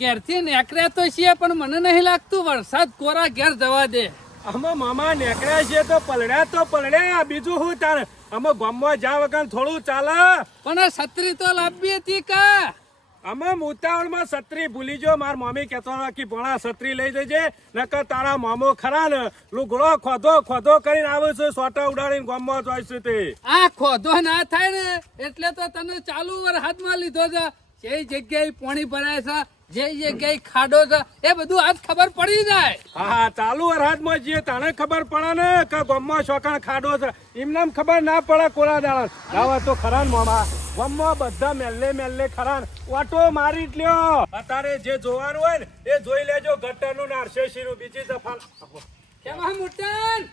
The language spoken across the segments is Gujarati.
ઘેરથી નેકર્યા તો છીએ પણ મને નહીં લાગતું વરસાદ કોરા ઘેર જવા દે. અમે મામા નીકળ્યા છીએ તો પલળ્યા બીજું શું તારે અમે ગામમાં જા વગર થોડું ચાલે. પણ આ છત્રી તો લાવવી હતી કા. અમે ઉતાવળમાં છત્રી ભૂલી જો. માર મમ્મી કહેતો હતા કે ભણા છત્રી લઈ જજે નકર તારા મામો ખરા ને લુગડો ખોદો કરીને આવે છે સોટા ઉડાડીને ગામમાં જાય છે તે. આ ખોદો ના થાય ને એટલે તો તને ચાલુ વરસાદમાં લીધો છે. જે જગ્યાએ પાણી ભરાય છે, જે જગ્યાએ ખાડો છે, એ બધું આજ ખબર પડી જાય. હા ચાલુ વરસાદમાં જઈએ તને ખબર પડે ને કે ગામમાં શોખણ ખાડો છે. એમને ખબર ના પડે કોરા દાડા દાવા તો ખરા ને મામા. ગામમાં બધા મેલ્લે ખરા ઓટો મારી જ લ્યો. અત્યારે જે જોવાનું હોય ને એ જોઈ લેજો. ગટરનું ને આરસીસીનું બીજી દફા. કેમ મોટન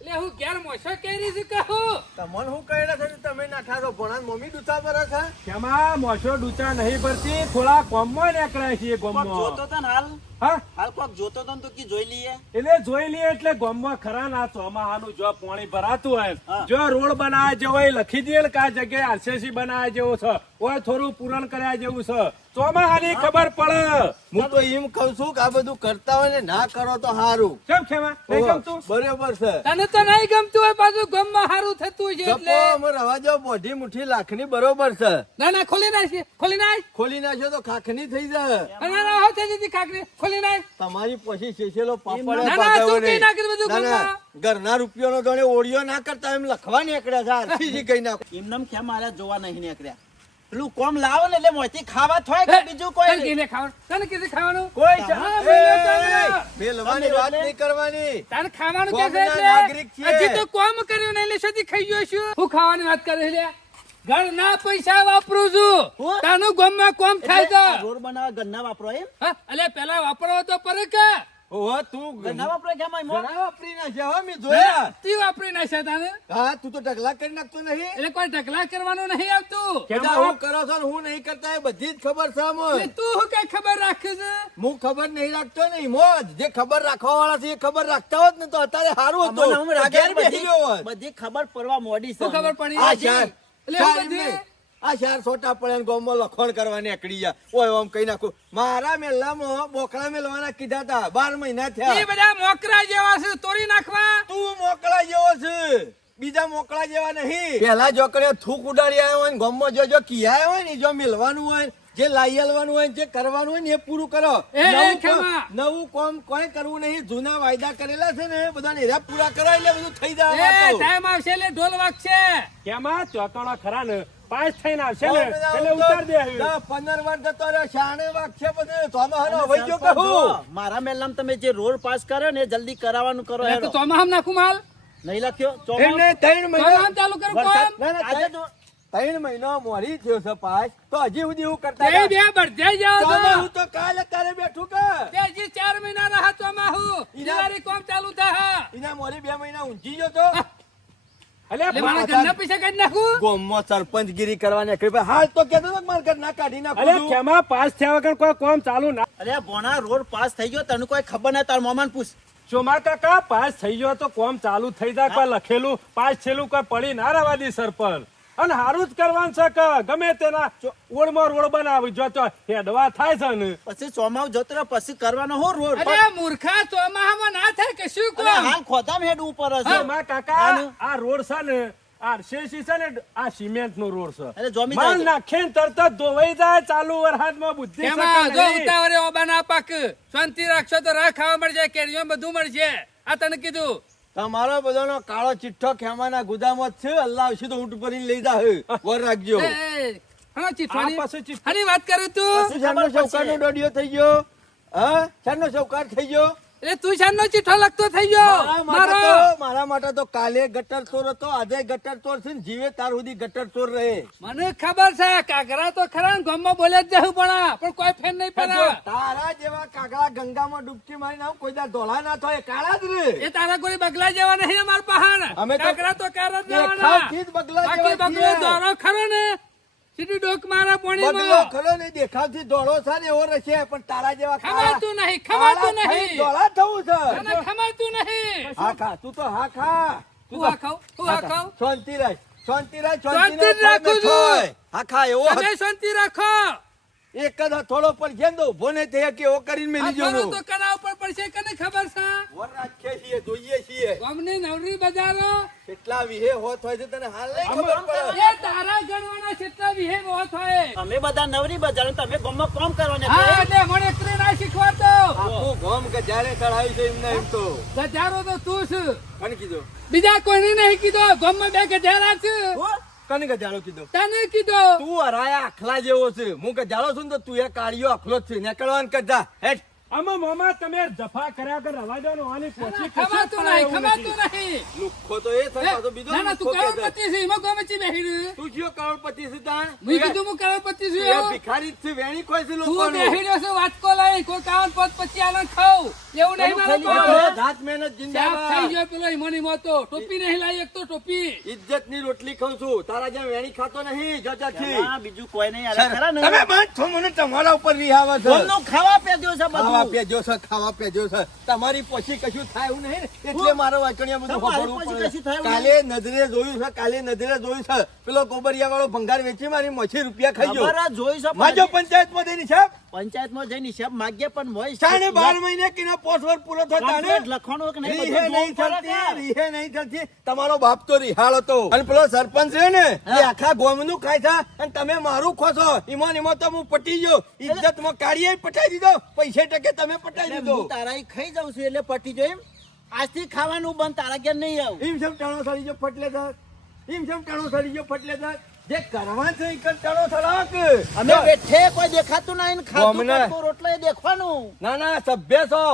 એટલે હું ઘેર મોસો કરી છું કહું. તમને હું કહી રહ્યા છો તમે નાઠા છો ભણા મમ્મી દૂતા પર છે કેમાં મોસો ડૂચા નહીં પડતી. થોડા ગામમાં નીકળ્યા છીએ ગામમાં. જોતો તો ને હાલ કોક જોતો તો ને તો કી જોઈ લઈએ. એટલે જોઈ લઈએ એટલે ગામમાં ખરા ના ચોમાહાનું જો પાણી ભરાતું હોય જો રોડ બનાવે જેવો હોય લખી દે કે આ જગ્યાએ આરસીસી બનાવે જેવું છે ઓય થોડું પૂરણ કર્યા જેવું છે. ચોમાહાની ખબર પડે. હું તો એમ કઉ છું કે આ બધું કરતા હોય ને ના કરો તો સારું. કેમ ખેમા નહીં ગમતું? બરાબર છે. તને તો નહીં ગમતું હોય પાછું ગામમાં સારું થતું છે એટલે. રવા જાવ મોઢી મુઠ્ઠી લાખની બરોબર છે. ના ખોલી નાખ ખોલી નાખ્યો તો ખાખની થઈ જાય. ના હોતે જતી ખાકરી ખોલી નાખ. તમારી પછી શેષેલો ના તું કઈ નાખી બધું ગામમાં. ઘરના રૂપિયાનો ગણે ઓળિયો ના કરતા એમ લખવા નીકળ્યા છે. આરસીસી કઈ નાખો એમનેમ કેમ મારા જોવા નહીં નીકળ્યા. પેલું કોમ લાવો ને એટલે મોતી ખાવા થોય કે બીજું કોઈ નહીં. કીને ખાવાનું તને કીધે ખાવાનું કોઈ મેલવાની વાત નહીં કરવાની. તને ખાવાનું કે ગામના છે નાગરિક છીએ. હજી તો કોમ કર્યું નહીં એટલે સુધી ખાઈ ગયો છું. હું ખાવાની વાત કરે છે ઘરના પૈસા વાપરું છું. તાનું ગામમાં કોમ થાય છે. રોડ બનાવવા ઘરના વાપરો એમ. એટલે પેલા વાપરવો તો પડે કે. ઓહો તું ઘરના વાપરો કેમ આઈ મો? ઘણા વાપરી નાખ્યા હો મેં જોયા. તી વાપરી નાખ્યા તાને. હા તું તો ઢગલા કરી નાખતો નહીં. એટલે કોઈ ઢગલા કરવાનું નહીં આવતું. બધા હું કરો છો ને હું નહીં કરતા એ બધી જ ખબર છે એટલે અમને. તું શું કઈ ખબર રાખે છે. હું ખબર નહીં રાખતો નહીં મોજ જે ખબર રાખવા વાળા છે એ ખબર રાખતા હોત ને તો અત્યારે સારું હતું. અમને હું આગળ બેસી ગયો હોત. બધી ખબર પડવા મોડી છે. શું ખબર પડી આ શાર એટલે શાર એવું બધી? નહીં. આ શાર છોટા પડે ને ગામમાં લખણ કરવા નીકળી ગયા. ઓય ઓમ કહી નાખું મારા મેલામાં બોકડા મેલવાના કીધા હતા 12 મહિના એ થયા. બધા મોકરા જેવા છે તોડી નાખવા. તું મોકળા જેવો છે બીજા મોકળા જેવા નહીં. પેલા જોકરે થૂક ઉડાડી આવ્યો હોય ને ગામમાં જો કિયા હોય ને જો મેલવાનું હોય જે લાઈ આલવાનું હોય જે કરવાનું હોય ને એ પૂરું કરો. નવું કામ કોઈ કરવું નહીં. જૂના વાયદા કરેલા છે ને બધા નેરા પૂરા કરાય એટલે બધું થઈ જાય. ટાઈમ આવશે એટલે ઢોલ વાગશે. કેમાં ચોતણા ખરા ને પાસ થઈને આવશે ને એટલે ઉતાર દે. 15 વાર જતો રહ્યો શાણે વાગશે બધું ચોમાહાનો વઈ ગયો કહું. મારા મેલામ તમે જે રોડ પાસ કર્યો ને એ જલ્દી કરાવવાનું કરો. તો હેડો. ચોમાહામ નાખું માલ. નહીં લખ્યો એમને 3 મહિના ચોમાહામ ચાલુ કરું કોમ. ના, ના, આજે તો 3 મહિના મોરી થયો છે પાસ તો હજી સુધી એવું કરતા બે બે બળદે જાવ તો. ચોમાહું તો કાલે તારે બેઠું કે તે હજી 4 મહિના રહા ચોમાહું. દિવાળી કોમ ચાલુ થા. એના મોરી 2 મહિના ઊંઘી ગયો તો એટલે મારા ઘરના પૈસા કાઢી નાખું. ગામમાં સરપંચગીરી કરવાની કરી હાલ તો કેતો તો મારા ઘરના કાઢી અરે નાખું. કેમાં પાસ થયા વગર કોઈ કામ ચાલુ ના. અરે ભોણા રોડ પાસ થઈ ગયો તને કોઈ ખબર ના. તાર મામાને પૂછ. ચોમા કાકા પાસ થઈ ગયો તો કોમ ચાલુ થઈ જાય. કોઈ લખેલું પાસ થયેલું કોઈ પડી ના રવા દી સરપંચ. અને હારું જ કરવાનું છે કે ગમે તેના ઓળમાં રોડ બનાવી જો તો હેડવા થાય છે ને પછી ચોમાવું જતો રહ્યો પછી કરવાનો હો રોડ. અરે મૂર્ખા ચોમાહામાં ના થાય કે શું અરે કોમ. હાલ ખોદામ હેડ ઉપર હશે. ચોમા કાકા આ રોડ છે ને આરસીસી છે ને આ સિમેન્ટ નો રોડ છે. અરે જોમી માલ જાય. નાખે ને તરત જ ધોવાઈ જાય. ચાલુ વરસાદમાં બુદ્ધિ એમાં જો શકે નહીં. ઉતાવળે ઓબા ના પાક. શાંતિ રાખશો તો રાહ ખાવા મળશે, કેરીઓ બધું મળશે. આ તને કીધું. તમારો બધાનો કાળો ચિઠ્ઠો ખેમાના ગુદામાં જ છે. અલ્લાહ આવશે તો ઊંટ ભરીને લઈ જાહે. વર રાખજો. હા ચીઠવાની આ પછી ચીઠ- આની વાત કરું તું. તું શાનનો ચૌકારનો દોડિયો થઈ ગયો. હા શાનનો ચૌકાર થઈ ગયો. એટલે તું શાનનો ચીઠો લખતો થઈ ગયો મારો. મારા માટે તો કાલે ગટર ચોર હતો આજે ગટર ચોર છે ને જીવે તાર સુધી ગટર ચોર રહે. મને ખબર છે કાગરા તો ખરા ને ગામમાં બોલે જ જવું પણ કોઈ ફેર નહીં પડે. તારા જેવા કાગડા ગંગામાં ડૂબકી મારીને આવું કોઈ દાર ધોળા ના થાય કાળા જ રે. એ તારા કોઈ બગલા જેવા નહીં અમાર પહાણ. અમે તો કાગરા તો કાર જ દેખાવથી જ બગલા બાકી જેવા બગલો છીએ. દોરો ખરો ને સીધી ડોક મારા બગલો પોણીમાં. ખરો ને દેખાવથી ધોળો છે ને એવો રહેશે પણ તારા જેવા ખમાતું નહીં, ખમાતું કાળા નહીં. થઈ ધોળા થવું છે. તને ખમાતું નહીં. હા ખા તું તો હા ખા. હું આ ખાઉં, હું આ ખાઉં. શાંતિ રાખ શાંતિ રાખ શાંતિ જ રાખું છું. હા ખા એવો તમે શાંતિ રાખો. એક જ થોડો પર છે ને તો ઉભો નહીં થયા કે એવો કરીને મેલી આ જવું તો કરાવ પર પડશે કને ખબર છે વર રાખીએ છીએ જોઈએ છીએ ગામની નવરી બજારો કેટલા વિહે હોત હોય છે તને હાલ નહીં ખબર પડે એ તારા ગણવાના કેટલા વિહે હોત હોય અમે બધા નવરી બજાર તમે ગામમાં કામ કરવાના હા એટલે મને એકરે ના શીખવાડતો આખું ગામ ગજારે ચડાવ્યું છે એમને એમ તો ગજારો તો તું છે કોને કીધું બીજા કોઈને નહીં કીધો ગામમાં બે ગજારા છે કોને ગજારો કીધો તને કીધો તું હરાયા આખલા જેવો છે હું ગજારો છું ને તો તું એ કાળિયો આખલો જ છે નીકળવાનું કરતા હેઠ આમાં મામા તમે જફા કર્યા કર રવા દો ને આની પોચી ખવાતું નહીં ખવાતું નહીં લુખ્ખો તો એ છે પાછો બીજો ના ના તું લુખ્ખો કે છે. કરોડપતિ છે એમાં ગમે છે બેહી રહ્યું તું કયો કરોડપતિ છે તાણ મેં કીધું હું કરોડપતિ છું એ એવું. ભિખારી જ છે વેણી કોઈ છે તું લોકોનું બેહી રહ્યો છે વાટકો લઈ કોઈ કાવન પદ પછી આને ખાવ એવું નહીં મારો ખાઈ તો. લીધું. જાત મહેનત ચાપ થઈ જિંદાબાદ ગયો પેલો ઈમોની મોતો ટોપી નહીં લાવી એક તો ટોપી ઇજ્જતની રોટલી ખાઉં છું તારા જેમ વેણી ખાતો નહીં જોજાથી હા, બીજું કોઈ નહીં આલે ખરા ને તમે બંધ છો મને તમારા ઉપર વિહાવા છે ગામનું ખાવા પેદ્યો છે ખાવા બધું પેજો છે ખાવા પેજો છે તમારી પછી કશું થાય એવું નહીં ને એટલે મારો વાંકણિયા બધું તમારી ખબરવું પછી કશું થાય પડે એવું કાલે નજરે જોયું છે કાલે નજરે જોયું છે પેલો ગોબરિયા વાળો ભંગાર વેચી મારી મછી રૂપિયા ખાઈ ગયો અમારા જોઈ છે માજો પંચાયત માં દઈને સાહેબ પંચાયતમાં જઈને હિસાબ માગ્યે પણ હોય સાને 12 મહિને કિનો 5 વર્ષ પૂરો થયો તાણે કમ્પ્લીટ લખવાનું કે નહીં રીહે બધું નહીં જોવું પડે ચાલતી કે? રીહે નહીં ચાલતી તમારો બાપ તો રિહાળ હતો અને પેલો સરપંચ છે ને એ આખા ગામનું ખાય છે અને તમે મારું ખો છો ઈમો તો હું પટી ગયો ઇજ્જત માં કાઢીએ પટાઈ દીધો પૈસે ટકે તમે પટાઈ એટલે દીધો હું તારા ઈ ખાઈ જાઉં છું એટલે પટી જો એમ આજથી ખાવાનું બંધ તારા ઘેર નહીં આવું ઈમ સમ ટાણો સડી ગયો ફટલે દર ઈમ સમ ટાણો સડી ગયો ફટલે દર જે કરવા છે ઈ કર ટાણો સડાક અમે બેઠે કોઈ દેખાતું નહીં ને ખાતું ગામને. પડતું રોટલો એ દેખવાનું ના ના સભ્ય છો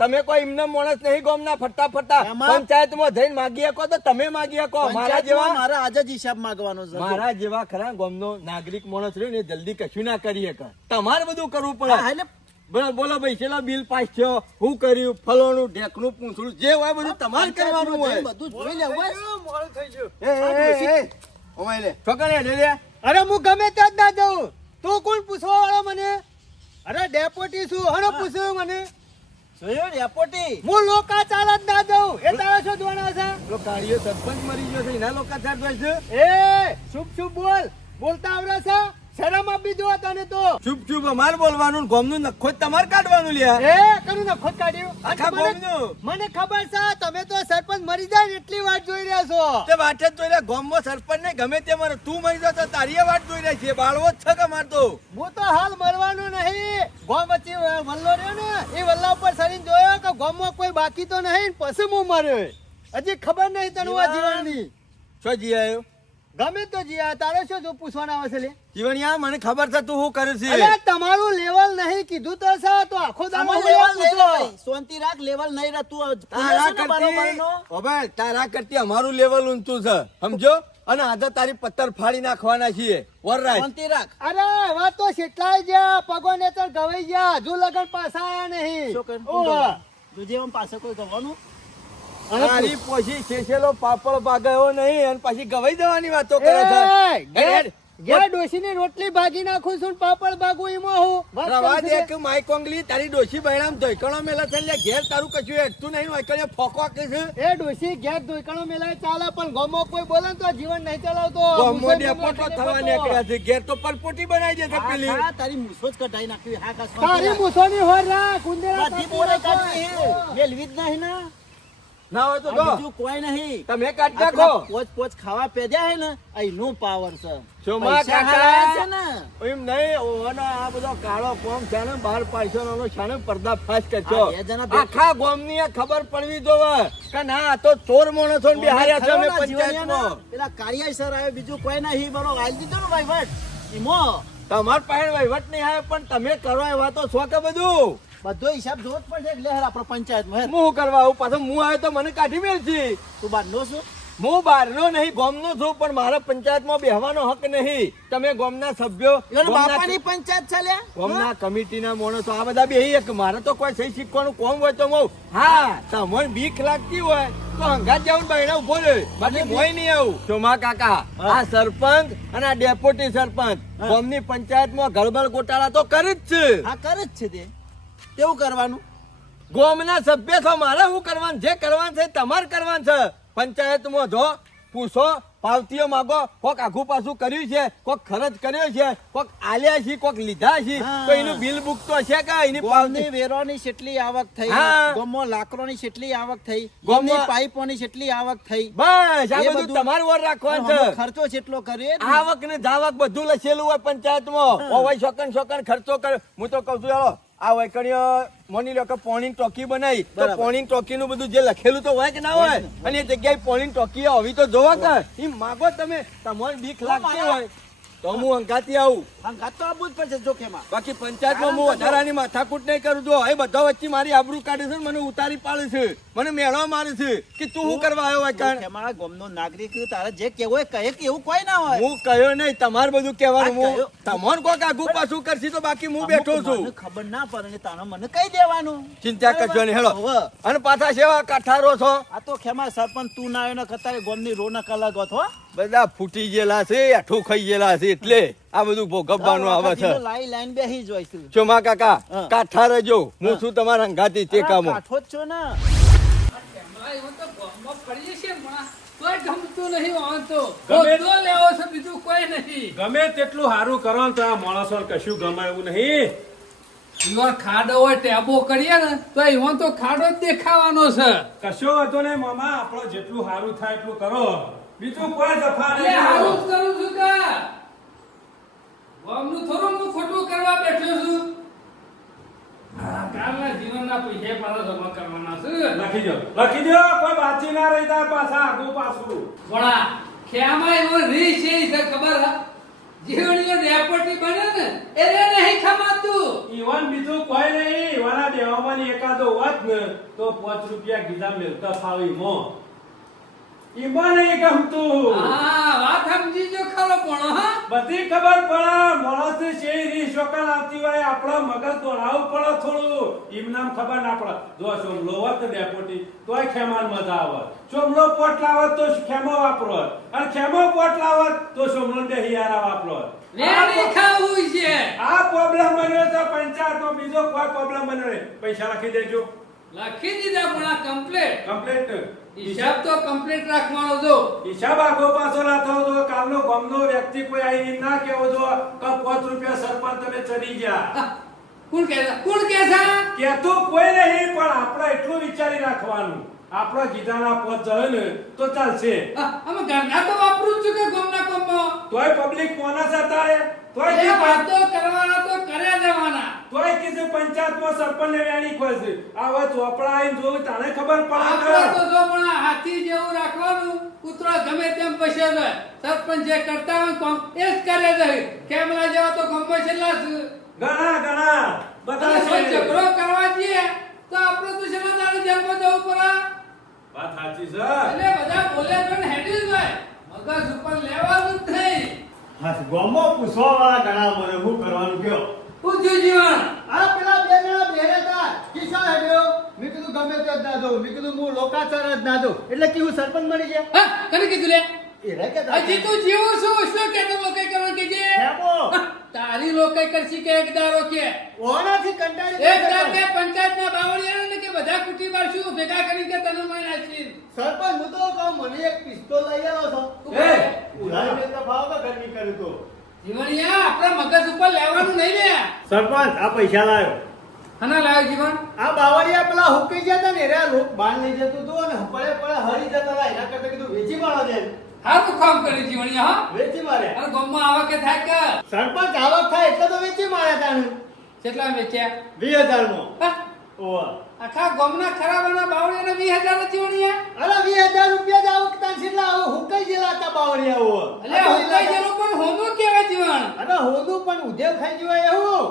તમે કોઈ એમને માણસ નહીં ગોમના ફરતા ફરતા એમાં? પંચાયતમાં જઈને માગી શકો તો તમે માગી શકો મારા પંચાયતમાં જેવા મારે આજે જ હિસાબ માંગવાનો છે મારા જેવા ખરા ગામનો નાગરિક માણસ રહ્યો ને એ જલ્દી કશું ના કરી શકે તમારે બધું કરવું હા, પડે એટલે બોલો બોલો ભાઈ છેલ્લા બિલ પાસ થયો હું કર્યું ફલોનું ઢેકનું પૂંછડું જે હોય બધું તમારે કરવાનું હોય બધું જોઈ લેવું ઓમાય લે છોકરા લે લે અરે હું ગમે ત્યાં જ ના જાઉં તું કોણ પૂછવા વાળો મને અરે ડેપોટી છું હનો પૂછ્યું મને જોયું રેપોટી હું લોકા ચાલ જ ના જાઉં એ તારા શું જોવાના છે પેલો કાળીયો સરપંચ મરી ગયો છે એના લોકો ચાર છે એ શુભ શુભ બોલ બોલતા આવડે છે શરમ આપી દો તને તો ચૂપ ચૂપ અમારે બોલવાનું ને ગોમનું નખો જ તમારે કાઢવાનું લ્યા એ કનું નખોદ કાઢ્યું આખા ગામનું. મને ખબર છે તમે તો સરપંચ મરી જાય ને એટલી વાત જોઈ રહ્યા છો તે વાટ જ જોઈ રહ્યા ગામમાં સરપંચ ને ગમે તે મારે તું મરી જાવ તો તારી વાત જોઈ રહી છે બાળવો જ છે કે માર તો હું તો હાલ મરવાનું નહીં ગોમ વચ્ચે વલ્લો રહ્યો ને એ વલ્લા ઉપર સરીને જોયો કે ગોમમાં કોઈ બાકી તો નહીં પછી હું મર્યો હજી ખબર નહીં તને આ જીવનની શું જી આવ્યો ગમે તો જીયા તારે શું જો પૂછવાના આવે છે લે જીવણિયા મને ખબર છે તું શું કરે છે અરે તમારું લેવલ નહીં કીધું તો છે તો આખો દાડો આમાં લેવલ લેવલ નહીં પૂછો. ભાઈ. શાંતિ રાખ લેવલ નહીં રહેતું તારા કરતી ઓબે તારા કરતી અમારું લેવલ ઊંચું છે સમજો અને આજે તારી પત્તર ફાડી નાખવાના છીએ વરરાજ શાંતિ રાખ અરે હવે તો કેટલાય ગયા પગોને તો ગવાઈ ગયા હજુ લગન પાછા આયા નહીં શું કર ઓહ. દુજેવમ પાસે કોઈ ગવાનું તારી પોછી શેષેલો પાપડ ભાગાયો નહીં અને પછી ગવાઈ દેવાની વાતો કરે છે એ, હેડ, હેડ. ઘેર ડોશીની રોટલી ભાગી નાખું છું ને પાપડ ભાગું એમાં હું વાત રવા કરું દે છું કે માય કોંગલી તારી ડોશી બૈરામ ધોઈકણો મેલા છે લે ઘેર તારું કશું હેઠતું નહીં હોય ફોકો કે છે એ ડોશી ઘેર ધોઈકણો મેલાય ચાલે પણ ગમો કોઈ બોલે ને તો જીવન નહીં ચલાવતો ગોમો ડેપોટો થવા નીકળ્યા છે ઘેર તો પરપોટી બનાવી દે છે પેલી હા તારી મૂછો જ કટાઈ નાખી હા કા શાંતિ તારી રાખ. મૂછોની હોર રાખ કુંદેરા બધી કાપી બોરે નાખો. કાઢી મેલવી જ નહીં ને ના હોય તો આ જો બીજું કોઈ નહીં તમે કાઢ આપણા નાખો પોચ પોચ ખાવા પેદ્યા હે ને અહીંનો પાવર છે શોમા પૈસા કાકા. હારા છે ને એમ નહીં ઓનો આ બધો કાળો કોમ છે ને બહાર પાડશો ને ઓનો શાને પર્દાફાશ કરશો આ બે જણા બે- આખા ગામની આ ખબર પડવી જોવે કે ના આ તો ચોર માણસો ને બિહાર્યા છે અમે ખરો ના જીવનિયાના? પંચાયતમાં પેલા કાળિયા સર આવ્યો બીજું કોઈ નહીં બરો હાલ દીધો ને ભાઈ વટ ઈમો તમાર પાસે વહીવટ નહીં આવે પણ તમે કરો એવા તો છો કે બધું બધો હિસાબ જોવો જ પડશે એટલે હેર આપણો પંચાયતમાં હેર હું કરવા આવું પાછો હું આવ્યો તો મને કાઢી મેળજી તું બારનો છું હું બહારનો નહીં ગામનો છું પણ મારા પંચાયતમાં બેહવાનો હક નહીં તમે ગામના સભ્યો એનો ગામના- બાપાની પંચાયત છે લ્યા ગામના કમિટીના માણસો આ બધા બેહી એક મારે તો કોઈ સહી શીખવાનું કોમ હોય તો હું હા તમને બીક લાગતી હોય તો હંગાત જાઉં બહેણા ઉભો રહે બાકી મોય નહીં આવું ચોમા કાકા આ સરપંચ અને આ ડેપ્યુટી સરપંચ ગામની પંચાયતમાં ગડબડ ગોટાળા તો કરી જ છે હા કરે જ છે તે કેવું કરવાનું ગામના સભ્ય છો મારે શું કરવાનું જે કરવાનું છે તમારે કરવાનું છે પંચાયતમાં જો પૂછો પાવતીઓ માગો, કોક આઘું પાછું કર્યું છે, કોક ખર્ચ કર્યો છે, કોક આલ્યા છે, કોક લીધા છે, હા. તો એનું બિલ બુક તો છે કે એની ગોમની પાવતી વેરોની કેટલી આવક થઈ, હા. ગોમમાં લાકડોની કેટલી આવક થઈ, ગોમમાં- ગોમની પાઇપોની કેટલી આવક થઈ, બસ આ એ બધું બધું તમારું વાર રાખવાનું અને છે. ખર્ચો જેટલો કર્યો એ જ ને. આવક ને જાવક બધું લખેલું હોય પંચાયતમાં. ઓ ભાઈ શોકન ખર્ચો કર્યો. હું તો કહું છું ચાલો આ વૈકણીઓ માની લો કે પોણી ટોકી બનાવી તો બરાબર. પોણી ટોકી નું બધું જે લખેલું તો હોય કે ના હોય, અને એ જગ્યાએ પોણી ટોકી હોવી તો જોવા કે ઈ માગો તમે, તમારે બીક લાગતી હોય તો હું અંગાતી આવું. હંગાત તો આબુ જ પડશે જોખેમાં. બાકી પંચાયતમાં હું વધારાની માથાકૂટ નહીં કરું છું. એ બધા વચ્ચે મારી આબરૂ કાઢે છે ને મને ઉતારી પાડે છે, મને મેળો મારે છે કે તું શું કરવા આવ્યો હોય કાન? જોખેમાં ગોમનો નાગરિક તારે જે કહેવું હોય કહે કે એવું કોઈ ના હોય. હું કહ્યો નહીં, તમારે બધું કહેવાનું. આ હું કહ્યો. તમારે કોક આગું પાછું કરશી તો બાકી હું બેઠો અમુક છું. મને ખબર ના પડે ને તારે મને કહી દેવાનું. ચિંતા કરજો નહીં, હેળો. હવે અને પાછા સેવા કાઠારો છો, આ તો ખેમા સરપંચ તું ના આવ્યો ને કતારે ગોમની રોનક અલગ હોત હો. બધા ફૂટી ગયેલા છે, આઠું ખાઈ ગયેલા છે, એટલે આ બધું ભોગવવાનું આવે છે. લાઈન બેહી જ હોય છે. ચોમા કાકા હા. કાઠા રહેજો, હું છું તમારા અંગાતી તે કામો. કાઠો જ છો ને. કેમરા એવું તો ગામમાં પડીએ છીએ ને પણ કોઈ ગમતું નહીં વાંધો. બધો લેવો છે, બીજું કોઈ નહીં. ગમે તેટલું સારું કરો ને તો આ માણસો કશું ગમે એવું નહીં. ઈવન ખાડો હોય ટેબો કરીએ ને તો ઈવન તો ખાડો જ દેખાવાનો છે. કશો હતો ને મામા, આપણો જેટલું સારું થાય એટલું કરો, બીજું કોઈ જફા એટલે હારું જ નહીં. કરું છું કે ગામનું થોડું હું ખોટું કરવા બેઠો છું. કાલના જીવનના પૈસા મારા જમા કરવાના છે. લખી દો કોઈ બાચી ના રહી જાય પાછા આગું પાછું. વડા ખેમાં એવો રીહ છે ઈ છે ખબર હે? જીવણીઓ ડેપોટી બન્યો ને એને નહીં ખમાતું. ઈવન બીજું કોઈ નહીં. ઈવાના દેવામાં એકાદો હોત ને તો 5 રૂપિયા ગીધા મેળતા ફાવી મો. ઈમાં નહીં ગમતું. હા વાત સમજી જો ખરો પણ હા બધી ખબર પડે. માણસ છે રી શોકન આવતી હોય આપણા મગજ દોડાવવું પડે થોડું. ઈમ નામ ખબર ના પડે. જો સોમલો હોત ને ડેપોટી તોય ખેમાન મજા આવે. સોમલો પોટ લાવત તો ખેમો વાપરો, અને ખેમો પોટ લાવત તો સોમલો ને હિયારા વાપરો. વેણી ખાવું છે. આ પ્રોબ્લેમ બન્યો તો પંચાયતનો, બીજો કોઈ પ્રોબ્લેમ બન્યો નહીં. પૈસા લખી દેજો. લખી દીધા પણ આ કમ્પ્લીટ કમ્પ્લીટ હિસાબ તો કમ્પ્લીટ રાખવાનો જો. હિસાબ આગો પાછો ના થવો તો કાલનો ગામનો વ્યક્તિ કોઈ આવીને ના કહેવો જો કે 5 રૂપિયા સરપંચ તમે ચડી ગયા. કોણ કે છે કહેતો કોઈ નહીં, પણ આપણે એટલું વિચારી રાખવાનું. આપણા ગીધાના પોત જાય ને તો ચાલશે. અમે ઘરના તો વાપરું જ છું કે ગામના કામમાં. તોય પબ્લિક મોના છે તારે, તોય એ કીધું- વાતો કરવાના તો કર્યા જવાના. તોય કીધું પંચાયતમાં સરપંચને વેણી ખોલશે. આવા ચોપડા આવીને જોવું તાણે ખબર આપણે તો પડે. જો પણ આ હાથી જેવું રાખવાનું, કૂતરો ગમે તેમ પૈસે જાય. સરપંચ જે કરતા હોય કામ એ જ કરે જાય. કેમેરા જેવા તો ગામમાં છેલ્લા છે. ઘણા બધા અને કોઈ છે. ઝઘડો કરવા જઈએ તો આપણે તો છેલ્લા દાડે જેલમાં જવું પડે. વાત સાચી છે. એટલે બધા બોલે પણ હેડી જ હોય. મગજ ઉપર લેવાનું જ નહીં. હા, ગામમાં પૂછવા વાળા ઘણા મને શું કરવાનું કયો? પૂછ્યું જીવન. આ પેલા બે જણા બેરે હતા, કિસ્સા હેડ્યો. મેં કીધું ગમે તે જ ના દઉં. મેં કીધું હું લોકાચાર જ ના દઉં. એટલે કે હું સરપંચ મળી ગયા. હા, તને કીધું લે. એ રે કે હજી તું જીવું છું શું કે તું લોકાઈ કરવા કીજે? ખેમો. તારી લોકાઈ કરશી કે એક દારો કે ઓનાથી કંટાળી એક દાર ગયા કે પંચાયતના બાવળિયાને કે બધા કુટી બારશું ભેગા કરી કે તને મય નાખી. સરપંચ હું તો કહું મને એક પિસ્તોલ લઈ આવ્યો છો. એ, ઉધારી લેતા ભાવ તો ઘરની કર્યું તો. જીવણિયા આપણા મગજ ઉપર લેવાનું નહીં લે. સરપંચ આ પૈસા લાવ્યો. હના લાવ જીવન. આ બાવળિયા પેલા હુકી ગયા હતા ને એરા લોક બાર લઈ જતું હતું અને પડે પડે હરી જતા હતા. એના કરતા કીધું વેચી મારો દે. હારું કામ કર્યું જીવણિયા હા. વેચી મારે. અને ગામમાં આવા કે થાય કે સરપંચ આવક થાય એટલે તો વેચી મારે તાણ. કેટલા વેચ્યા? 20,000 નો. હા, ઓવા. આખા ગામના ખરાબાના બાવળિયાને 20,000 જીવણિયા. અરે 20,000 રૂપિયા જ આવક તાણ છેલ્લા આવો હુકાઈ ગયેલા હતા બાવળિયા ઓવા. એટલે હુકાઈ જેલો પણ હોનું કહેવાય જીવન. અરે હોદું પણ ઉધેવ ખાઈ જવાય એવું.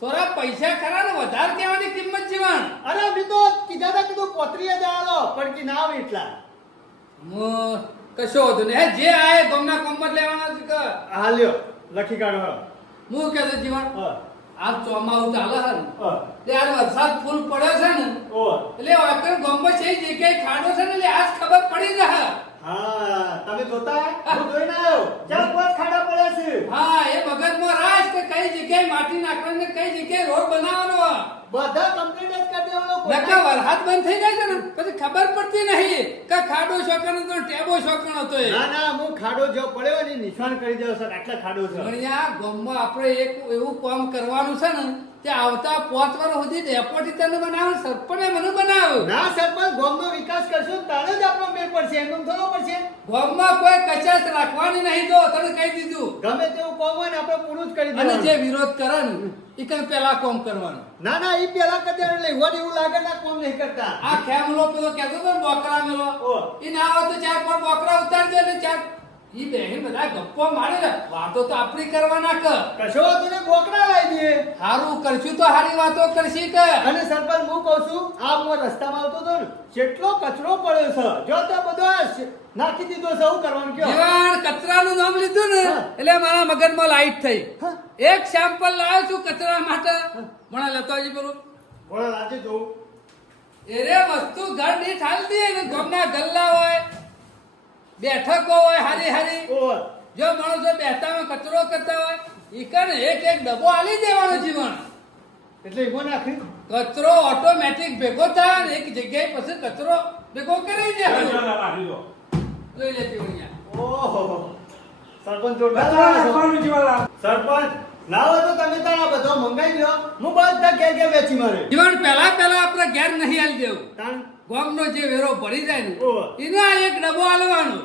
થોડા પૈસા ખરા ને વધારે કહેવાની કિંમત જીવન. અરે મેં તો કીધા હતા કીધું 35,000 આલો પણ કે ના આવે એટલા. કશો હતો ને જે આય ગામના કામમાં જ લેવાના છે કે હા લ્યો લખી કાઢો. હું કહેતો જીવન હા. આ ચોમાસું ચાલે છે ને હા. એટલે આ વરસાદ ફૂલ પડ્યો છે ને ઓવા. એટલે વાકર ગામમાં છે જગ્યાએ ખાડો છે ને એટલે આજ ખબર પડી જાય હા તમે જોતા હું જોઈને આવ્યો ચાર પાંચ ખાડા પડ્યા છે હા એ મગજમાં રાજ કે કઈ જગ્યાએ માટી નાખવાની ને કઈ જગ્યાએ રોડ બનાવવાનો બધા કમ્પ્લીટ જ કરી દેવાનો નકા વરસાદ બંધ થઈ જાય છે ને પછી ખબર પડતી નહીં કે ખાડો શોકણ હતો ને ટેબો શોકણ હતો એ ના ના હું ખાડો જો પડ્યો ને નિશાન કરી દઉં સર આટલા ખાડો છે અહીંયા ગામમાં આપણે એક એવું કામ કરવાનું છે ને કે આવતા 5 વર્ષ સુધી ડેપોટી તને બનાવ સરપંચે મને બનાવ ના સરપંચ ગામનો વિકાસ કરશો તારે જ આપણો મેળ પડશે એમ થવો પડશે ગામમાં કોઈ કચાશ રાખવાની નહીં તો તને કહી દીધું ગમે તેવું કામ હોય ને આપણે પૂરું જ કરી અને દેવાનું જે વિરોધ કરે ને એ કઈ પેલા કામ કરવાનું ના ના ઈ પેલા કરી દેવાનું એટલે એવો ને એવું લાગે ના કામ નહીં કરતા આ ખેમલો પેલો કહેતો હતો ને બોકરા મેલો ઓ. એ ના આવે તો 4-5 બોકરા ઉતારી દે એટલે 4 ઈ બેહી બધા ગપ્પો મારે ને વાતો તો આપણી કરવાના કે કશો વાંધો નહીં બોકડા લાવી દઈએ હારું કરશું તો હારી વાતો કરશી કે અને સરપંચ હું કહું છું આ હું રસ્તામાં આવતો હતો ને કેટલો કચરો પડ્યો છે જો તે બધો નાખી દીધો છે શું કરવાનું કયો જીવન કચરાનું નામ લીધું ને હા. એટલે મારા મગજમાં લાઈટ થઈ હા. એક સેમ્પલ લાવ્યો છું કચરા માટે મને લેતો આવજે પેલું બોલો આજે જોઉં એરે વસ્તુ ઘર દીઠ હાલતી હોય ને ગામના ગલ્લા હોય બેઠકો હોય હારી હારી ઓ જો માણસો બેઠા હોય કચરો કરતા હોય ઈ કને એક એક ડબ્બો આલી દેવાનો જીવન એટલે એમાં નાખી કચરો ઓટોમેટિક ભેગો થાય ને એક જગ્યાએ પછી કચરો ભેગો કરી દે લઈ લેતી હોય ઓહો સરપંચ જોરદાર સરપંચ ના હોય તો તમે તાર આ બધો મંગાઈ લ્યો હું બધા ઘેર ઘેર વેચી મારે જીવન પહેલા આપણે ઘેર નહીં આલી દેવું તાણ ગામનો જે વેરો ભરી જાય ને ઓહ. એના એક ડબ્બો આલવાનો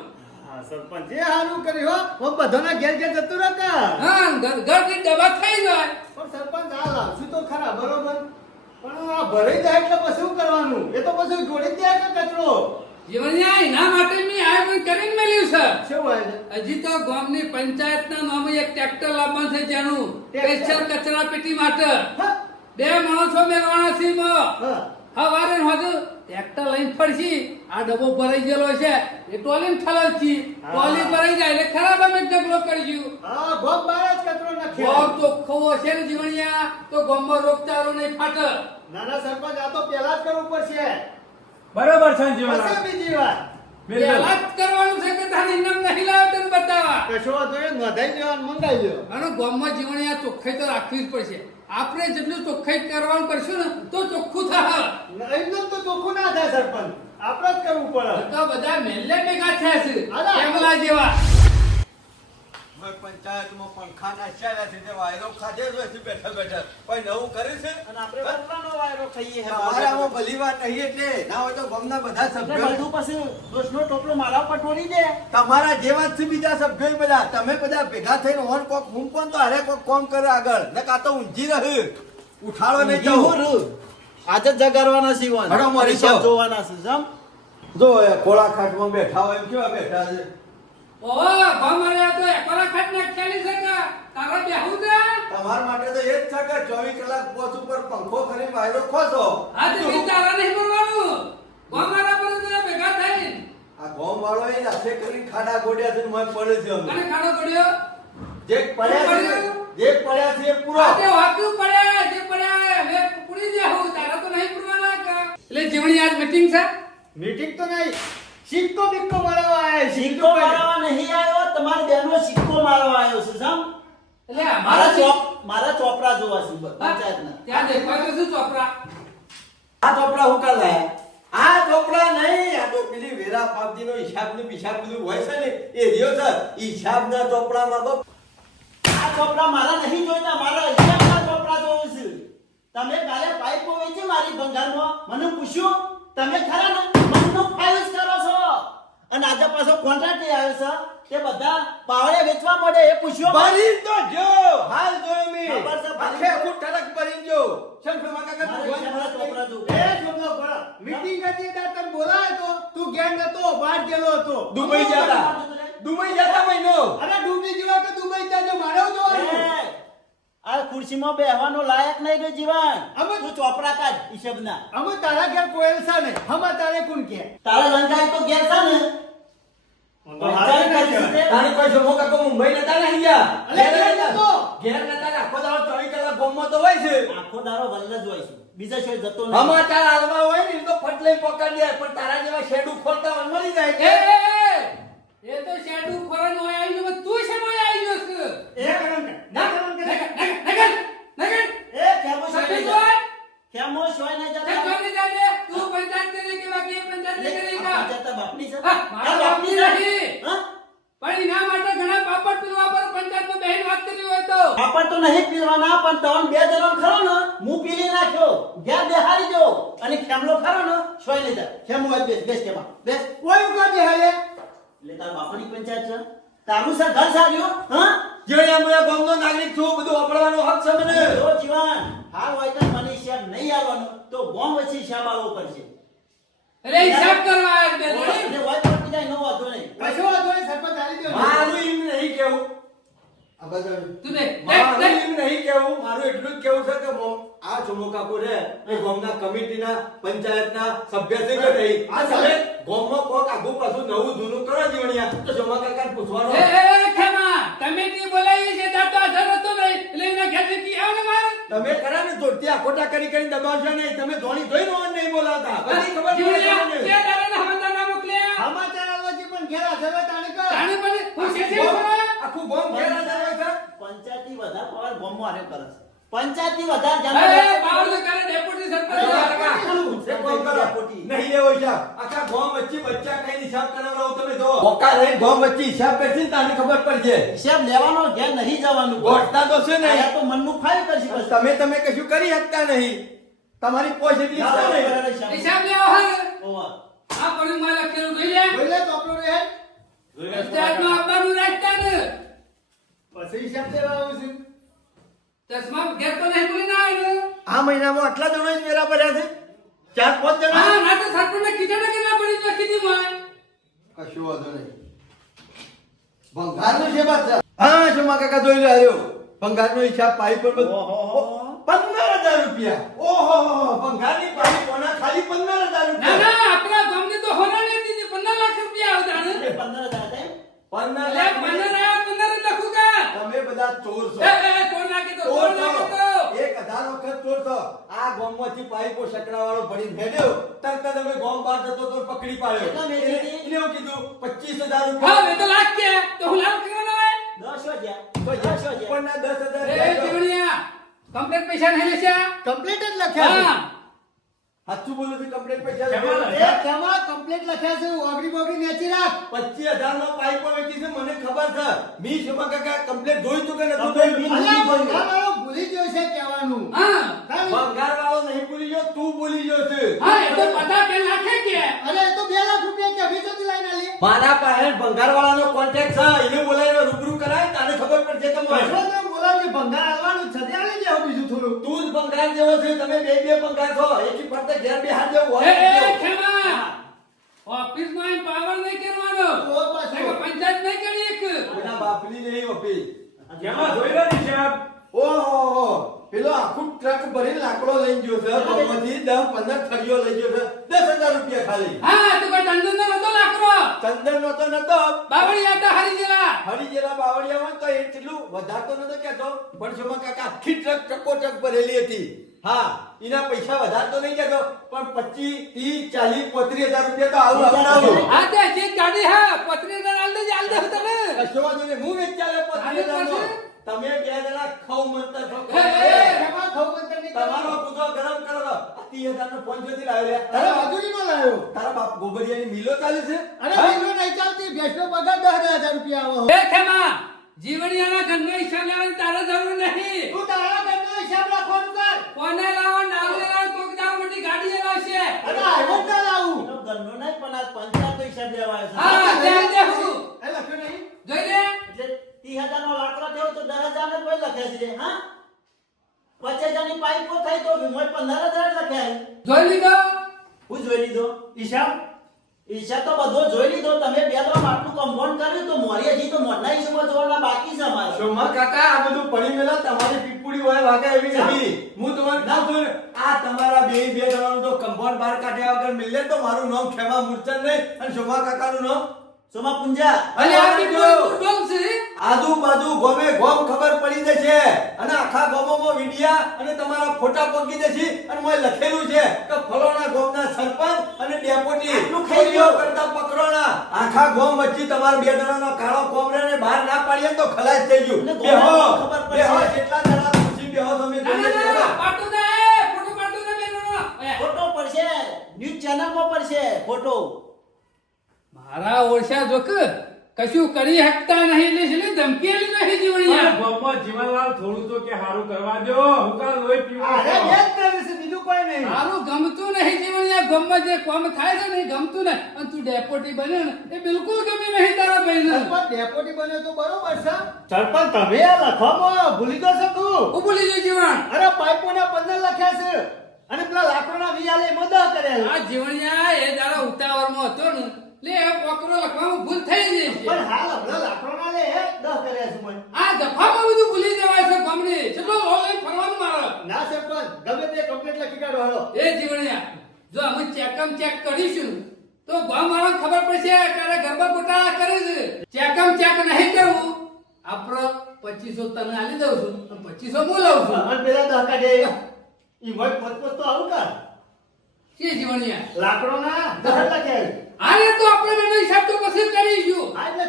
હા સરપંચ જે સારું કર્યું હો હું બધાના ઘેર ઘેર જતું રહેતા હા ઘર થી ડબ્બા થઈ જાય પણ સરપંચ આ લાવશું તો ખરા બરોબર પણ આ ભરાઈ જાય એટલે પછી શું કરવાનું એ તો પછી જોડી જ જાય કે કચરો જીવણિયા એના માટે મેં આ પણ કરીને મેલ્યું છે શું હોય છે હજી તો ગામની પંચાયતના નામે એક ટ્રેક્ટર લાવવાનું છે જેનું ટ્રેક્ટર? સ્પેશિયલ કચરા પેટી માટે હા 2 માણસો મેળવાના છે એમાં. હા હવારે હોજુ ટ્રેક્ટર લઈને ફરશી આ ડબ્બો ભરાઈ ગયેલો છે એ ટોલીને ઠલાવશી હા. ટોલી ભરાઈ જાય એટલે ખરાબ અમે ઢગલો કરશું હા ગોમ બહાર જ કચરો ગોમ નાખ્યો ચોખ્ખો હશે ને જીવણિયા તો ગામમાં રોગચાળો નહીં ફાટે નાના સરપંચ આ તો પેલા જ કરવું પડશે બરોબર છે પછી બીજી વાત પહેલા જ કરવાનું છે કે તારે ઇનામ નહીં લાવે તને બતાવા કશો વાંધો નહીં, નોંધાઈ દેવાનું મંગાઈ દો અને ગામમાં જીવણિયા ચોખ્ખાઈ તો રાખવી જ પડશે આપણે જેટલું ચોખ્ખાઈ કરવાનું કરશું ને તો ચોખ્ખું થાય એકદમ તો ચોખ્ખું ના થાય સરપંચ આપણે જ કરવું પડે તો બધા મેલ્લે ભેગા થયા છે અલા. કેમલા જેવા પંચાયતમાં પંખા નાખ્યા છે તે વાયરો ખાધે જ હોય છે બેઠા બેઠા કોઈ નવું કરે છે અને આપણે વતરાનો વાયરો ખાઈએ હે તમારે આમાં ભલી વાત નહીં એટલે ના હોય તો ગામના બધા એટલે સભ્યો બધું પછી દોષનો ટોપલો મારા ઉપર ઢોળી દે તમારા જેવા જ છે બીજા સભ્યો બધા તમે બધા ભેગા થઈને ઓન કોક મૂકો તો હારે કોક કોમ કરે આગળ ને કાં તો ઊંઘી રહે ઉઠાડો નહીં જવું આજે જ જગાડવાના છે ઈવન. હડો મરી હિસાબ જાઓ. જોવાના છે જમ જો એ ખોળા ખાટમાં બેઠા હોય એમ કેવા બેઠા છે ઓહો ભમરે તો એકલા ખટ ને ખેલી શકે તારા બેહું દે તમારા માટે તો એ જ છે કે 24 કલાક પોચ ઉપર પંખો કરીને વાયરો ખોસો આ તો બિચારા નહીં બોલવાનું ભમરા પર તો ભેગા થઈ આ ગોમ વાળો એ હાથે કરીને ખાડા ગોડ્યા છે ને મોય પડે છે અમે અને ખાડો પડ્યો જે પડ્યા છે જે પડ્યા છે એ પૂરો આજે વાક્યું પડ્યા જે પડ્યા હવે પૂરી જાઉં તારા તો નહીં પૂરવાના કા એટલે જીવણી આજ મીટિંગ છે મીટિંગ તો નહીં સિક્કો બિક્કો મારવા આયા સિક્કો મારવા નહીં આવ્યો તમારી બહેનો સિક્કો મારવા આવ્યો છે જમ એટલે મારા અમારા મારા ચોપરા જોવા છે પંચાયતના ત્યાં દેખવા તો શું ચોપરા આ ચોપડા હું કાલ લાયા આ ચોપડા નહીં આ તો પેલી વેરા પાવતીનો હિસાબ ને બિસાબ બધું હોય છે ને એ રહ્યો છે હિસાબના ચોપડામાં તો આ ચોપડા મારા નહીં જોઈતા મારા હિસાબના ચોપડા જોવું છે તમે કાલે પાઇપો વેચી મારી ભંગારમાં મને પૂછ્યું તમે ખરા ને મનનું ફાઇલ જ કરો છો અને આજે પાછો કોન્ટ્રાક્ટ આવ્યો છે તે બધા પાવડે વેચવા મળે એ પૂછ્યો ભરી તો જો હાલ જોયો મી ખબર છે, ભરી આખે જો. આખું ટરક ભરી જો શંખ કાકા મારા હિસાબના ચોપડા જોવું. એ છોકરો બળ મીટિંગ હતી ત્યારે તને બોલાયો તો તું ગેંગ હતો બહાર ગયેલો હતો દુબઈ જતા દુબઈ જતા મહિનો અરે ડૂબી જેવા કે દુબઈ જાજો મારે જોવાનું એ, આ ખુરશીમાં બેહવાનો લાયક નહીં રે જીવન અમે- તું ચોપડા કાઢ હિસાબના અમે તારા ઘેર કોયલ છે ને હમ તારે કોણ કે તારા લંકાઈ તો ઘેર છે ને પંચાયત કરી છે તે. તારી કોઈ જોમો કાકો મુંબઈ નતા ને અહીંયા અલે ઘેર નતો. ઘેર નતા ને આખો દાડો 24 કલાક ગોમમાં તો હોય છે આખો દારો વલ્લ જ હોય છે બીજા શોય જતો નહીં સમાચાર હાલવા હોય ને એ તો ફટ લઈ પકડી દે પણ તારા જેવા શેડું ખોલતા હોય મરી જાય એ એ તો શેડું ખોરાનો આવી ગયો તું છે મોય આવી ગયો છે એ કરમ કર ના કરમ કર નગર એ ખેમો સતી સોય જોય ખેમો સોય નહીં તે જતા કોને જાને તું પંચાયત કરે કે બાકી પંચાયત નહીં કરે કા જતા બાપની છે હા, મારા બાપની નથી. હા પણ એના માટે ઘણા પાપડ પીવા પર પંચાયતમાં બહેન વાત કરી હોય તો આપણ તો નહીં પીવાના પણ તવન બે જણો ખરો ને હું પીલી નાખ્યો ગયા બેહારી જો અને ખેમલો ખરો ને સોય નહીં જા ખેમો આજ બેસ બેસ કેમાં બેસ કોઈ ઉગા દે હાલે એટલે તાર બાપની પંચાયત છે તારું સર ઘર સાર્યો હા જેણે અમે ગામનો નાગરિક છું બધું વાપરવાનો હક છે મને જો જીવન હાલ હોય તો મને હિસાબ નહીં આવવાનો તો ગોમ વચ્ચે હિસાબ આવવો પડશે અરે હિસાબ કરવા આવ્યા બે જોડી એટલે હોય તો પતી જાય, ન વાંધો નહીં. કશો વાંધો નહીં સરપંચ આલી દો મારું એમ નહીં કેવું આ બધા તું દે મારું એમ નહીં કેવું મારું એટલું જ કેવું છે કે આ ચોમો કાકો રે એ ગામના કમિટીના પંચાયતના સભ્ય છે કે નહીં આ તમે ગામમાં કોક આગુ પાછું નવું જૂનું કરો જીવણિયા તો ચોમા કાકાને પૂછવાનું એ ખેમા તમે જે બોલાવી છે ત્યાં તો આધાર હતો નહીં એટલે એના ઘેર કી આવ ને માર તમે ખરા ને તો ત્યાં ખોટા કરી દબાવશો નહીં તમે ધોણી ધોઈ નો નહીં બોલાવતા બધી ખબર પડે જીવણિયા તમને. તે તારે ના હમતા ના મોકલ્યા સમાચાર આલવાજી પણ ઘેર હાજર તાણે કર તાણે પણ હું છે છે આખું ગામ ઘેર હાજર હોય છે. પંચાયતથી વધારે પાવર ગોમમાં આને કરે છે. પંચાયતથી વધારે એ જનરલ પાવર તો કરે ડેપ્યુટી સરપંચ ચોમા વાત કાકા, કરે. એક કામ કરો. નહીં લેવો હિસાબ આખા ગામ વચ્ચે બચ્ચા કઈ હિસાબ કરાવડાવો તમે જો મોકા રહીને ગામ વચ્ચે હિસાબ કરશે ને તાને ખબર પડશે હિસાબ લેવાનો ઘેર નહીં જવાનું ગોઠતા તો છે નહીં. આયા તો મનનું ફાઇલ કરશે બસ. તમે કશું કરી શકતા નહીં તમારી પોચ એટલી છે લાવો ને. બરાબર હિસાબ. હિસાબ લેવો હે ઓવા. આ પડ્યું માં લખેલું જોઈ લે બોલે તો આપણો રે પંચાયતમાં આવવાનું રાખતા ને પછી હિસાબ દેવા આવું છું ચશ્મા ઘેર તો નહીં ભૂલી ના આવે ને આ મહિનામાં આટલા જણો જ મેરા ભર્યા છે 4-5 જણા હા ના તો સરપંચને કીધું કે ના પડી તો કીધી માં કશું વાંધો નહીં ભંગારનો છે વાત છે. હા શોમા કાકા જોઈ રહ્યો ભંગારનો હિસાબ પાઈ પર ઓહોહો. 15,000 રૂપિયા ઓહો ભંગારની પાઈ કોના ખાલી 15,000 ના રૂપિયા ના આપણા ગામની તો હોનાની હતી 15 લાખ રૂપિયા આવતા ને 15,000 થાય. 15 એટલે 15 આયા 15 લખું કા તમે બધા ચોર છો એ ચોર નાખી તો ચોર નાખી તો 1000 વખત ચોર છો આ ગામમાંથી પાઇપો સકડાવાળો ભરીને હેડ્યો તરત જ અમે ગામ બહાર જતો તો પકડી પાડ્યો કેટલા વેચી હતી? એને એવું કીધું 25,000 હા રૂપિયા એ તો લાખ કે તો હું લાખ કરવાનો હોય 10 વાગ્યા 10 વાગ્યા. પણ ના 10,000 એ જીવણિયા કમ્પ્લીટ પૈસા નહીં લેશે કમ્પ્લીટ જ લખ્યા હા સાચું બોલું છું કમ્પ્લીટ પૈસા છે લેવા. એ કેમાં કમ્પ્લીટ લખ્યા છે ઓગળી બોગળી નેચી રાખ 25,000 નો પાઇપો વેચી છે મને ખબર છે મી શોમા કાકા કમ્પ્લીટ જોઈ તું કે નતું Complete જોયું? બી- અલ્યા ભંગારવાળો ભૂલી ગયો છે કહેવાનું હા ભંગાર વાળો નહીં ભૂલી ગયો તું ભૂલી ગયો છે હા એ તો બધા બે લાખે કે અરે એ તો 2 લાખ રૂપિયા કે અભી તો લાઈન આલી મારા પાસે ભંગાર વાળાનો કોન્ટેક્ટ છે એને બોલાવીને રૂબરૂ કરાય તને ખબર પડશે તમને કશો તો બોલાવજે ભંગાર આલવાનું છે તે આલી દેવું બીજું થોડું તું જ ભંગાર જેવો છે તમે બે ભંગાર છો એકી ફરતે ઘેર બે હાથ જેવું એ હોય ખેમા ઓફિસ માં પાવર નહીં કરવાનો ઓ પાછો. નહીં પંચાયત નહીં કરી એક કોના બાપની નહીં ઓફિસ જેમાં જોઈ લો ને હિસાબ ઓહો પેલો આખું ટ્રક ભરીને લાકડો લઈ ગયો છે ગામમાંથી 10-15 થળીઓ લઈ ગયો છે 10,000 રૂપિયા ખાલી હા તો કોઈ ચંદન નો નતો લાકરો ચંદન નો તો નતો બાવળી હતા હારી જેલા હરિજેલા બાવળિયા હોય તો એટલું વધારતો નતો કેતો પણ શોમા કાકા આખી ટ્રક ચકોચક ભરેલી હતી હા એના પૈસા વધારતો નહીં કેતો પણ 25, 30, 40, 35,000 રૂપિયા તો આવું આવું હા તે જે ગાડી હા પત્રી ના આલ દે તમે કશો વાંધો નહીં. હું વેચાલે 35,000 નો. તમે બે જણા ખવ મંતર છો. કેમાં ખબર નહીં તમારો કૂતરો ગરમ કરો તો. આ 30,000 નો ફોન ક્યાંથી લાવ્યો લે? અરે મજૂરીનો લાવ્યો તારા બાપ ગોબરિયાની મિલો ચાલે છે અરે હા? મહિનો નહીં ચાલતી ભેંસનો પગાર 10,000 રૂપિયા આવો એ ખેમા જીવણિયાના ઘરનો હિસાબ લેવાની તારે જરૂર નહીં તું તારા ઘરનો હિસાબ રાખવાનું કર કોને લાવો ડાલે લાવો કોક દાવ મોટી ગાડી લાવશે અરે આવ્યો જ ના લાવું એનો ઘરનો નહીં પણ આ પંચાયતનો હિસાબ લેવા આવ્યો છે. હા ત્યાં દેખું એ લખ્યું નહીં જોઈ લે એટલે 30,000 નો લાકડો થયો તો 10,000 ને કોઈ લખ્યા છે હા 25,000 ની પાઇપો થઈ તો વિમોય 15,000 લખ્યા છે. જોઈ લીધો હું જોઈ લીધો હિસાબ હિસાબ તો બધો જોઈ લીધો તમે બે ત્રણ આટલું કમ્પાઉન્ડ કર્યું તો મોરી હજી તો મોરના હિસાબમાં જોવાના બાકી છે અમારે શોમા કાકા આ બધું પડી મેલા તમારી પીપુડી હોય વાગે એવી નથી હું તમને કહું છું ને, આ તમારા બે જણાનું તો કમ્પાઉન્ડ બહાર કાઢ્યા વગર મિલે તો મારું નામ ખેમા મૂર્છન નહીં અને શોમા કાકાનું નામ સોમા પુંજા અને આ પીપળું ડોમ છે આજુબાજુ ગોમે ગોમ ખબર પડી જશે અને આખા ગોમોમાં વિડિયા અને તમારા ફોટા પગી જશે અને મોય લખેલું છે કે ફલોના ગોમના સરપંચ અને ડેપોટી આટલું ખાઈ ચોરીઓ કરતા પકડોના આખા આખા ગામ વચ્ચે તમારા બે જણાનો કાળો કોમરે ને બહાર ના પાડીએ ને તો ખલાસ થઈ ગયું. અને બેહો, ગામમાં ખબર પડશે. બેહો, જેટલા જણા ખુશી બેહો તમે ના, ના, જોઈએ ના, છો. પાટું દે, ફોટો પાટું દે બેનોનો. ફોટો પડશે ન્યૂઝ ચેનલમાં પડશે ફોટો. મારા ઓળશા જોક કશું કરી શકતા નહીં એટલે ધમકી આલી નહીં જીવણિયા. ગામમાં જીવનલાલ થોડું તો કે હારું કરવા દો. હું કાલ લોહી પીવા અરે દો. એ જ કરે છે બીજું કોઈ નહીં. મારું ગમતું નહીં જીવણિયા. ગામમાં જે કામ થાય છે ને એ ગમતું નહીં. અને તું ડેપોટી બને ને એ બિલકુલ ગમે નહીં તારા ભાઈને. સરપંચ ડેપોટી બન્યો તો બરોબર છે. સરપંચ તમે આ લખવામાં ભૂલી જશો તું. હું ભૂલી ગયો જીવણ. અરે પાઇપોના 15 લખ્યા છે અને પેલા લાકડાના વિયાલે મદદ કરેલા. આ જીવણિયા એ તારા ઉતાવળમાં હતો ને લે એ પોકરો લખવામાં ભૂલ થઈ ગઈ છે. પણ હાલ હમણાં લાકડાના લે 10 કર્યા છે મને. આ દફામાં બધું ભૂલી જવાય છે ગામની. ચલો લો લઈને ફરવાનું મારે. ના સરપંચ ગમે તે કમ્પ્લીટ લખી કાઢો હાલો. એ જીવણિયા જો અમે ચેક કરીશું તો ગામ વાળાને ખબર પડશે કે આ ગરબા ગોટાળા કરે છે. ચેક નહીં કરવું આપણે 2500 તને આલી દઉં છું અને 2500 હું લઉં છું. અને પેલા 10 કાઢે ઈ મોય પોત તો આવું કર. કે જીવણિયા લાકડોના 10 લખ્યા. આને તો આપણે બેનો હિસાબ તો પછી કરીશું. આ એટલે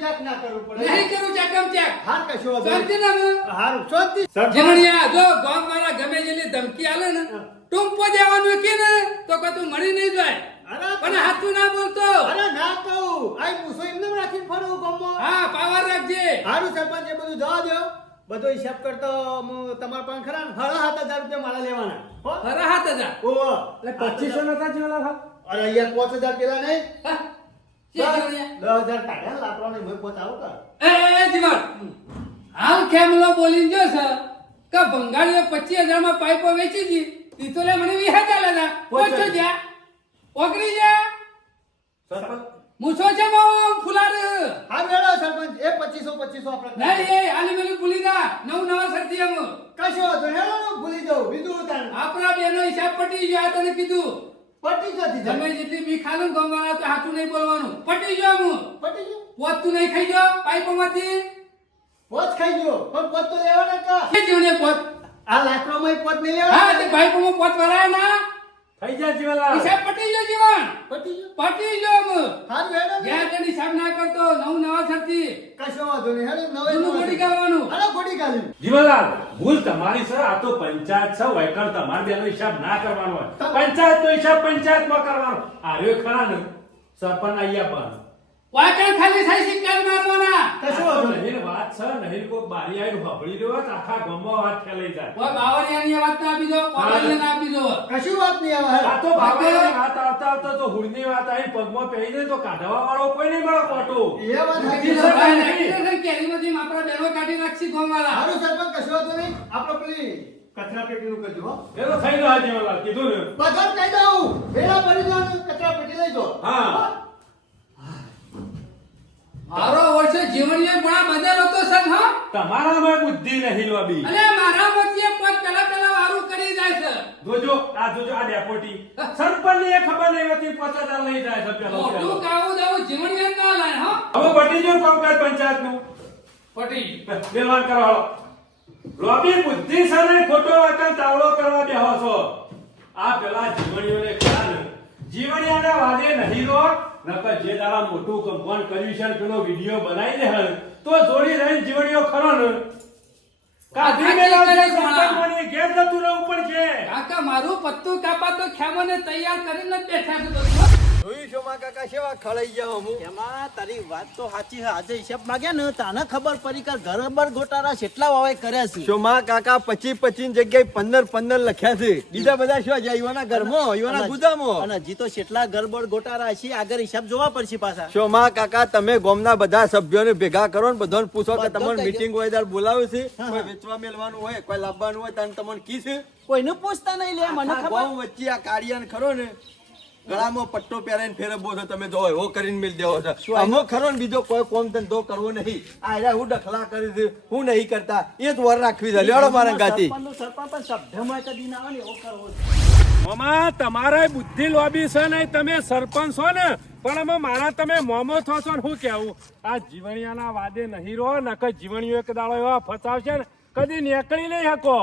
ચેક ના કરવું પડે. નહીં કરું ચેક. હાર કશો વાંધો નહીં. શાંતિ ના હારું શાંતિ. જીવણિયા જો ગામ વાળા ગમે જેટલી ધમકી આલે ને ટૂંપો દેવાનું કે ને તો કે તું મળી નહીં જાય. અરે પણ હાથું ના બોલતો. અરે ના કહું આઈ પૂછો એમને રાખીને ફરવું ગામમાં. હા પાવર રાખજે. હારું સરપંચ એ બધું જવા દો. બધો હિસાબ કરતો હું તમારા પાસે ખરા ને 7,500 રૂપિયા મારા લેવાના. હો ખરા હાથ હતા. ઓહો. 2500 નતા જીવનલાલ હા? અરે યાર 5,000 પેલા નહીં. હા? કે જીવણિયા 10,000 કાઢ્યા લાકડાને મોય પોત આવું કર. એ જીવણ હાલ ખેમલો બોલીને જો છે કે બંગાળીઓ 25,000 માં પાઇપો વેચી દી ઈ તો લે મને 20,000 લેતા ઓછો જ્યાં ઓગળી જા સરપંચ મૂછો છે મો ફુલાર હા વેળો સરપંચ એ 2500 આપણે નહીં એ આલી મેલી ભૂલી જા નવા સરથી એમ કશો વાંધો નહીં. હેલો ભૂલી જાઉં બીજું ઉતાર આપણા બેનો હિસાબ પટી ગયો આ તને કીધું પટી જતી જાય. તમે જેટલી બી ખાલું ગમવાના તો હાથું નહીં બોલવાનું પટી ગયો હું પટી ગયું. પોત તું નહીં ખાઈ ગયો પાઇપોમાંથી પોત ખાઈ ગયો પણ પોત તો લેવાના કા. કે જીવને પોત આ લાકડામાં પોત નહીં હા લેવાના. તે પાઇપોમાં પોત ભરાય ના થઈ જાય જીવનલાલ. હિસાબ પટી ગયો જીવન પટી ગયું. પટી ગયો હું હારું વેળો જ્યાં તેની હિસાબ ના કરતો નવા સરથી કશો વાંધો નહીં. હેલો નવે જૂનું ગોળી ગાળવાનું. હાલો ગોળી ગાળી. જીવનલાલ ભૂલ તમારી છે. આ તો પંચાયત છે. વૈકણ તમારે બેનો હિસાબ ના કરવાનો હોય. પંચાયત નો હિસાબ પંચાયતમાં કરવાનો. આર્યો ખરા ને સરપંચ અહીંયા પણ વાકણ ખાલી થાય સિક્કા મારવાના કશો આ તો વાંધો નહીં. નહીં વાત છે. નહીં કોઈ બારી આવીને સાંભળી રહ્યો હોત, આખા ગામમાં વાત ફેલાઈ જાય. કોઈ બાવળિયાની વાત ના આપી દો કોબલિયાને ના આપી દો કશું વાત નહીં આવે. આ તો બાબાની વાત આવતા આવતા તો હુળની વાત આવી પગમાં પહેરી જાય તો કાઢવા વાળો કોઈ નહીં મળે પાટો. એ વાત સાચી બીજો છે. ભાઈ નાખી દેશે ને કેરીમાંથી આપણા બેનો કાઢી નાખશી ગોમવાળા. હારું સરપંચ કશો વાંધો નહીં. આપણે પેલી કચરા પેટીનું કરજો હો. એ તો થઈ ગયો જીવનલાલ કીધું ને. બધા કહી દઉં વેળા ભરી જવાનું કચરા પેટી લઈ જાઓ. હા. મારો વર્ષે જીવનીય ઘણા બદલ હતો સર હા તમારામાં બુદ્ધિ નહીં લોબી. અને મારા મતીએ પોત પેલા વારું કરી જાય છે જોજો આ ડેપોટી સરપંચની એ ખબર નહીં હોતી 50,000 લઈ જાય છે પેલો મોટું કાવું દાવું જીવનીય ના લાય હા હવે પટી ગયું કામકાજ પંચાયતનું. પટી નિર્માણ કરો હાલો. લોબી બુદ્ધિ છે ને ખોટો વાતનો તાવડો કરવા બેહો છો. આ પેલા જીવણીઓને ખ્યાલ જીવણીયાના વાદે નહીં રો નકર જે દાડા મોટું કમ્પાઉન્ડ કર્યું છે ને પેલો વિડિયો બનાવી દે હન તો જોડી રહીને જીવણીઓ ખરો ને કાઢી મેલા સરપંચની ઘેર જતું રહેવું પડશે. કાકા મારું પત્તું કાપા તો ખેમને તૈયાર કરીને જ બેઠા છે તો જોયું છો માં કાકા કેવા ખળાઈ ગયા હું. એમાં તારી વાત તો સાચી છે. આજે હિસાબ માંગ્યા ને તને ખબર પડી કે ગરબર ગોટાળા કેટલા વાવે કર્યા છે. શો માં કાકા 25 જગ્યાએ 15 લખ્યા છે. બીજા બધા શું છે? ઈવાના ઘરમાં ઈવાના ગુદામાં. અને હજી તો કેટલા ગરબડ ગોટાળા છે આગળ હિસાબ જોવા પડશે પાછા. શો માં કાકા તમે ગામના બધા સભ્યોને ભેગા કરો ને બધાને પૂછો કે બધો તમને કહી મીટિંગ હોય ત્યારે બોલાવે છે. હા, કોઈ હા. વેચવા મેલવાનું હોય કોઈ લાવવાનું હોય તને તમને કી છે. કોઈને પૂછતા નહીં લે મને આખા ખબર. ગામ વચ્ચે આ કાળિયાને ખરો ને ગળામાં પટ્ટો પહેરાઈને ફેરવવો છો તમે જો એવો કરીને મેલ દેવો છો. અમો ખરો ને બીજો કોઈ કોમ ધંધો કરવો નહીં. આ રહ્યા હું ડખલા કરી છે હું નહીં કરતા એ જ વર રાખવી છે. લેવડો મારા ગાતી સરપંચનું સરપંચ પણ સભ્યમાં કદી ના આવે ને એવો કરવો છે. મામા તમારે બુદ્ધિ લોબી છે ને તમે સરપંચ છો ને પણ અમે મારા તમે મોમો થો છો ને શું કેવું આ જીવણિયાના વાદે નહીં રહો નકર જીવણીઓ એક દાડો એવા ફસાવશે ને કદી નીકળી નહીં શકો.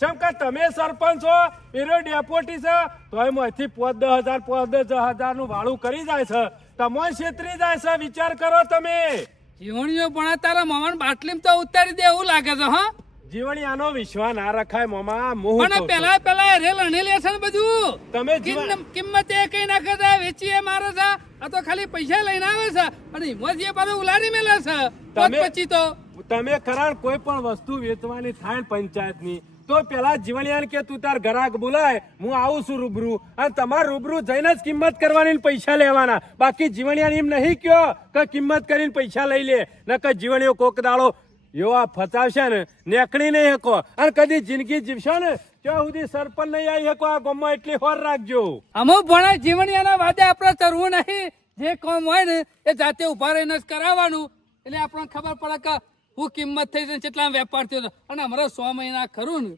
જેમ કે તમે સરપંચ છો એરો ડેપોટી છે તો એમાંથી 5,000 નું ભાડું કરી જાય છે તમોય છેતરી જાય છે વિચાર કરો તમે જીવણીઓ પણ તારા મામાને બાટલીમાં તો ઉતારી દે એવું લાગે છે હા જીવણી આનો વિશ્વાસ ના રખાય મામા મોહ પણ પેલા રેલ અણી લે છે ને બધું તમે જીવન કિંમત એ કઈ નાખે છે વેચી એ મારે છે આ તો ખાલી પૈસા લઈને આવે છે અને હિંમત એ પાછું ઉલાડી મેલે છે તમે- પછી તો તમે ખરા કોઈ પણ વસ્તુ વેચવાની થાય ને પંચાયતની તો પેલા જીવણિયાને કે તું તાર ગ્રાહક બોલાય હું આવું છું રૂબરૂ અને તમારે રૂબરૂ જઈને જ કિંમત કરવાની ને પૈસા લેવાના બાકી જીવણિયાને એમ નહીં કયો કે કિંમત કરીને પૈસા લઈ લે ન કે જીવણીઓ કોક દાડો એવા ફસાવશે ને નેકળી નહીં શકો અને કદી જિંદગી જીવશો ને ત્યાં સુધી સરપંચ નહીં આવી શકો આ ગામમાં એટલી હોર રાખજો અમુક ભણા જીવણીયાના વાદે આપણે ચરવું નહીં જે કામ હોય ને એ જાતે ઉભા રહીને જ કરાવવાનું એટલે આપણને ખબર પડે કે હું કિંમત થઈ છે કેટલા વેપાર થયો છે અને અમારે 100 મહિના ખરું ને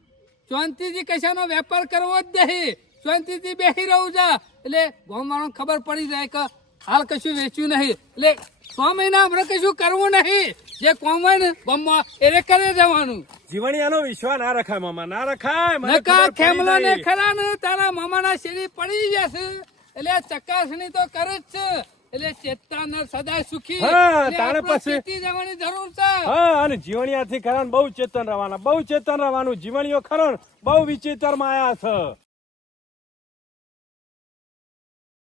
શાંતિથી કશાનો વેપાર કરવો જ નહીં શાંતિથી બેસી રહું છે એટલે ગામવાળાને ખબર પડી જાય કે હાલ કશું વેચ્યું નહીં એટલે 100 મહિના આપણે કશું કરવું નહીં જે કામ હોય ને ગામમાં એ કરે જવાનું જીવણિયાનો વિશ્વાસ ના રખાય મામા ના રખાય મને નકા ખબર પડી ખેમલો ને જાય. ખરા ને તારા મામાના શેરી પડી જશે એટલે આ ચકાસણી તો કરે જ છે એટલે ચેતતા ને સદા સુખી હા, એટલે તારે આપણે પછી- ચેતી જવાની જરૂર છે હા અને જીવણિયાથી ખરા ને બહુ ચેતન રહેવાના બહુ ચેતન રહેવાનું જીવણીઓ ખરો ને બહુ વિચિત્ર માયા છે